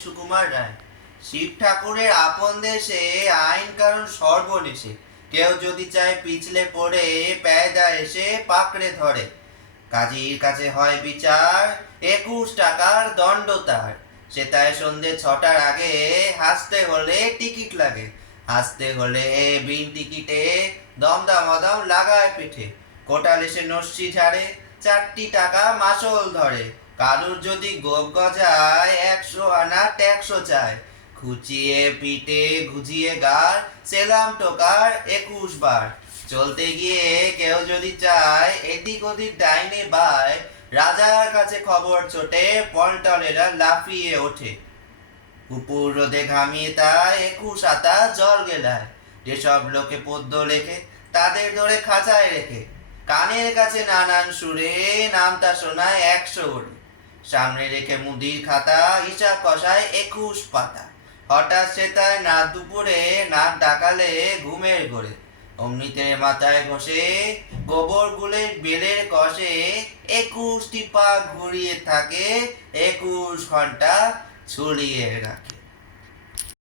সুকুমার রায়। শিব ঠাকুরের আপন দেশে আইন কানুন সর্বনেশে, কেউ যদি চায় পিছলে পড়ে পেয়দা এসে পাকড়ে ধরে। কাজীর কাছে হয় বিচার, 21 টাকার দণ্ড তার। সেটায় সন্ধে 6টার আগে হাসতে হলে টিকিট লাগে। হাসতে হলে বিন টিকিটে দমদামদম লাগায় পিঠে। কোটাল এসে নস্যি ঝাড়ে, 4টি টাকা মাসল ধরে। কারুর যদি গোপ গজায় 100 আনা ট্যাক্সও চায়। খুচিয়ে পিটে ঘুজিয়ে গার, সেলাম টোকার 21 বার। চলতে গিয়ে কেউ যদি চায় এদিক ওদিক ডাইনে বায়, রাজার কাছে খবর ছোটে, পল্টনেরা লাফিয়ে ওঠে। কুপুর রোদে ঘামিয়ে তাই 21 আতা জল গেলায়। যেসব লোকে পদ্য লেখে তাদের ধরে খাঁচায় রেখে, কানের কাছে নানান সুরে নামতা শোনায় 100 ওরে। সামনে রেখে মুদির খাতা, হিসাব কষায় 21 পাতা। হঠাৎ সেটায় রাত দুপুরে নাক ডাকালে ঘুমের ঘোরে। অমনিতে মাথায় ঘষে গোবর গুলের বেলের কষে, 21টি পা ঘুরিয়ে থাকে, 21 ঘন্টা ঝুলিয়ে রাখে।